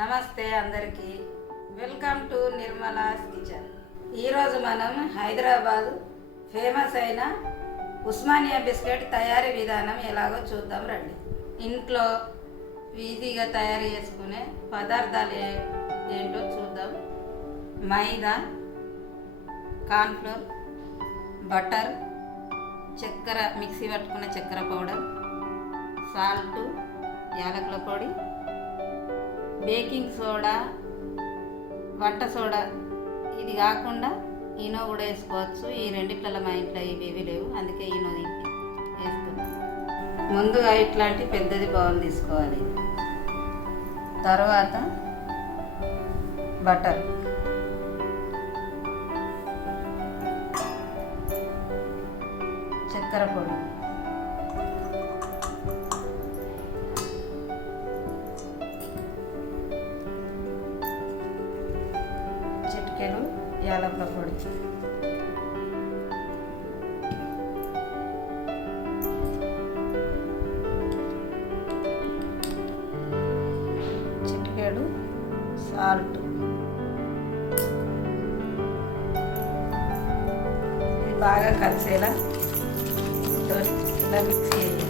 నమస్తే అందరికీ. Welcome to Nirmala's kitchen ఈరోజు మనం హైదరాబాద్ ఫేమస్ అయిన ఉస్మానియా బిస్కెట్ తయారీ విధానం ఎలాగో చూద్దాం రండి. ఇంట్లో ఈజీగా తయారు చేసుకునే పదార్థాలు ఏంటో చూద్దాం. మైదా కార్న్ఫ్లోర్ బటర్ చక్కెర మిక్సీ పట్టుకున్న చక్కెర పౌడర్ సాల్ట్ యాలకుల పొడి బేకింగ్ సోడా వంట సోడా ఇది కాకుండా ఈనో కూడా వేసుకోవచ్చు. ఈ రెండిట్లలో మా ఇంట్లో ఇవి లేవు. అందుకే ఈనో తీపి వేసుకున్నాను ముందుగా ఇట్లాంటి పెద్దది బౌల్ తీసుకోవాలి. తర్వాత బటర్. చక్కెర పొడి. యాలకుల పొడి చిటికెడు సాల్ట్. ఇది బాగా కలిసేలా తో- ఇలా మిక్స్ చేయాలి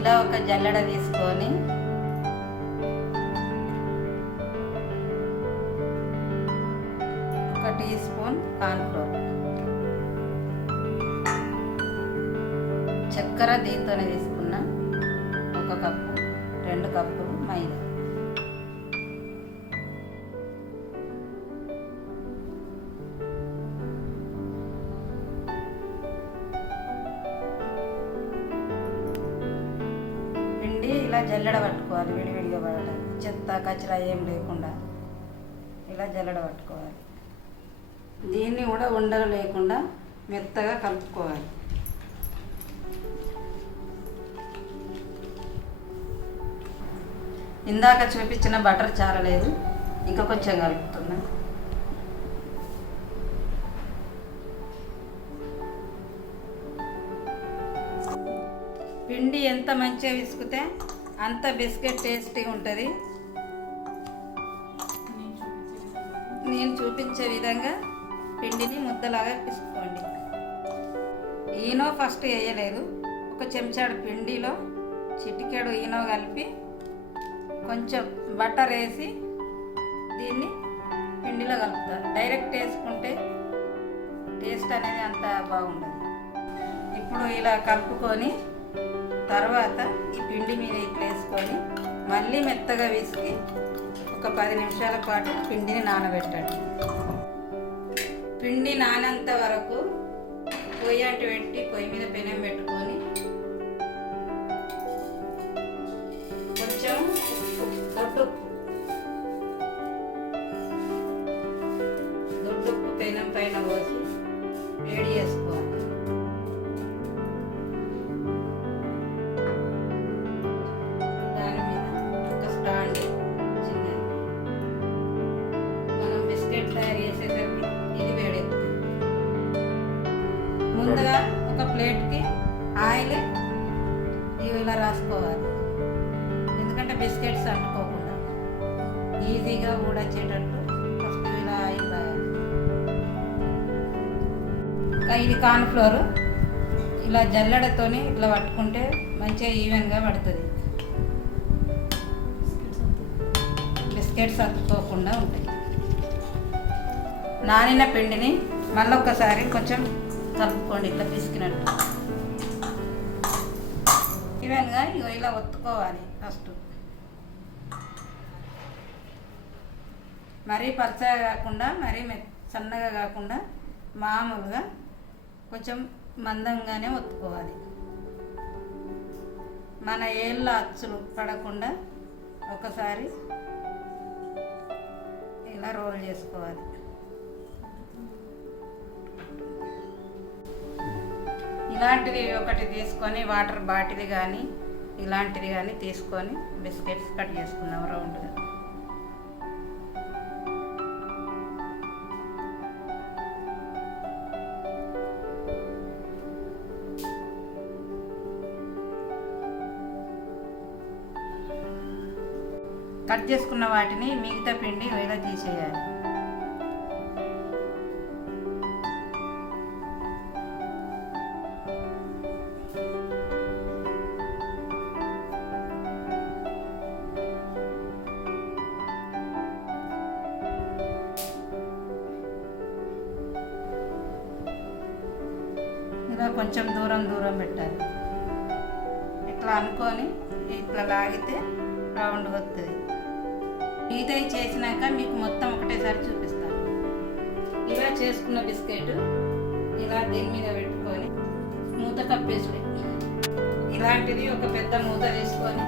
ఇలా ఒక జల్లెడ తీసుకొని టీ స్పూన్ కార్న్ఫ్లోర్. చక్కెర దీంతోనే తీసుకున్న ఒక కప్పు రెండు కప్పులు మైదా. పిండి ఇలా జల్లెడ పట్టుకోవాలి విడివిడిగా పడటం చెత్త కచరా ఏం లేకుండా ఇలా జల్లెడ పట్టుకోవాలి. దీన్ని కూడా ఉండలు లేకుండా మెత్తగా కలుపుకోవాలి. ఇందాక చూపించిన బటర్ చాలలేదు ఇంకా కొంచెం కలుపుతున్నా. పిండి ఎంత మంచిగా విసుకుతే అంత బిస్కెట్ టేస్టీగా ఉంటుంది. నేను చూపించే విధంగా పిండిని ముద్దలాగా పిసుకోండి. ఈనో ఫస్ట్ వేయలేదు. ఒక చెంచాడు పిండిలో చిటికెడు ఈనో కలిపి కొంచెం బటర్ వేసి దీన్ని పిండిలో కలుపుతారు. డైరెక్ట్ వేసుకుంటే టేస్ట్ అనేది అంత బాగుండదు. ఇప్పుడు ఇలా కలుపుకొని తర్వాత ఈ పిండి మీద ఇట్లా వేసుకొని మళ్ళీ మెత్తగా విసికి ఒక పది నిమిషాల పాటు పిండిని నానబెట్టండి. పిండి నానంత వరకు పొయ్యి అటు పెట్టి పొయ్యి మీద పెనం పెట్టుకొని రాసుకోవాలి. ఎందుకంటే బిస్కెట్స్ అంటుకోకుండా ఈజీగా ఊడొచ్చేటట్టు ఫస్ట్ ఇలా ఆయిల్ రాయాలి ఇంకా ఇది కార్న్ఫ్లోర్ ఇలా జల్లెడతోని ఇట్లా పట్టుకుంటే మంచిగా ఈవెన్గా పడుతుంది. బిస్కెట్స్ అంటుకోకుండా ఉంటాయి. నానిన పిండిని మళ్ళొక్కసారి కొంచెం కలుపుకోండి ఇట్లా పిసికినట్టు. ఈవెన్గా ఇగో ఇలా ఒత్తుకోవాలి ఫస్ట్ మరీ పచ్చగా కాకుండా మరీ మె సన్నగా కాకుండా మామూలుగా కొంచెం మందంగానే ఒత్తుకోవాలి. మన ఏళ్ళ అచ్చులు పడకుండా ఒకసారి ఇలా రోల్ చేసుకోవాలి. ఇలాంటిది ఒకటి తీసుకొని వాటర్ బాటిల్ కానీ ఇలాంటిది కానీ తీసుకొని బిస్కెట్స్ కట్ చేసుకున్నాం రౌండ్గా కట్ చేసుకున్న వాటిని మిగతా పిండి ఇలా తీసేయాలి. ఇలా కొంచెం దూరం దూరం పెట్టాలి. ఇట్లా అనుకొని ఇట్లా లాగితే రౌండ్ వస్తుంది మిగతాయి చేసినాక మీకు మొత్తం ఒకటేసారి చూపిస్తాను. ఇలా చేసుకున్న బిస్కెట్ ఇలా దీని మీద పెట్టుకొని మూత కప్పేసి ఇలాంటిది ఒక పెద్ద మూత తీసుకొని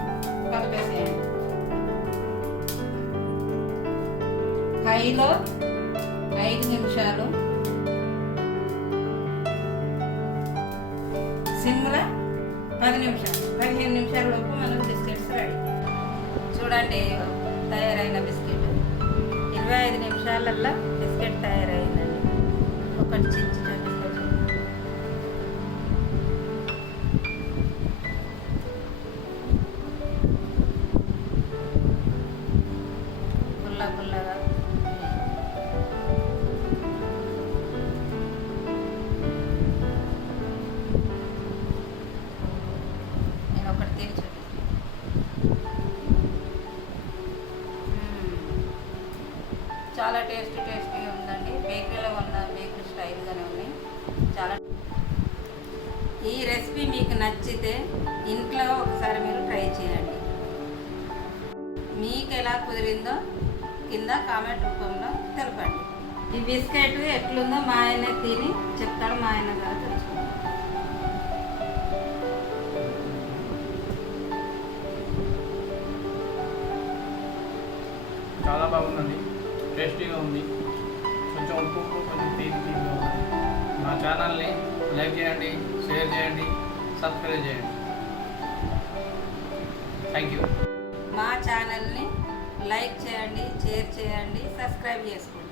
కలిపేసేయండి హైలో ఐదు నిమిషాలు సిమ్ల పది నిమిషాలు పదిహేను నిమిషాల లోపు మనం బిస్కెట్స్ రెడీ. చూడండి తయారైన బిస్కెట్. ఇరవై ఐదు నిమిషాలల్లో బిస్కెట్ తయారైందండి. ఒకటి చించి నచ్చితే ఇంట్లో ఒకసారి మీరు ట్రై చేయండి. మీకు ఎలా కుదిరిందో కింద కామెంట్ రూపంలో తెలపండి. ఈ బిస్కెట్ ఎట్లుందో మా ఆయన తిని చెప్తాడు మా ఆయన ద్వారా తెలుసుకుంటాం. చాలా బాగుందండి. టేస్టీగా ఉంది. కొంచెం ఉప్పు కొంచెం తీపి తీపిగా ఉంది. మా ఛానల్ని లైక్ చేయండి షేర్ చేయండి. సబ్స్క్రైబ్ చేయండి. థ్యాంక్ యూ మా ఛానల్ని లైక్ చేయండి షేర్ చేయండి సబ్స్క్రైబ్ చేసుకోండి.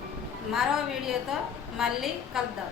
మరో వీడియోతో మళ్ళీ కలుద్దాం.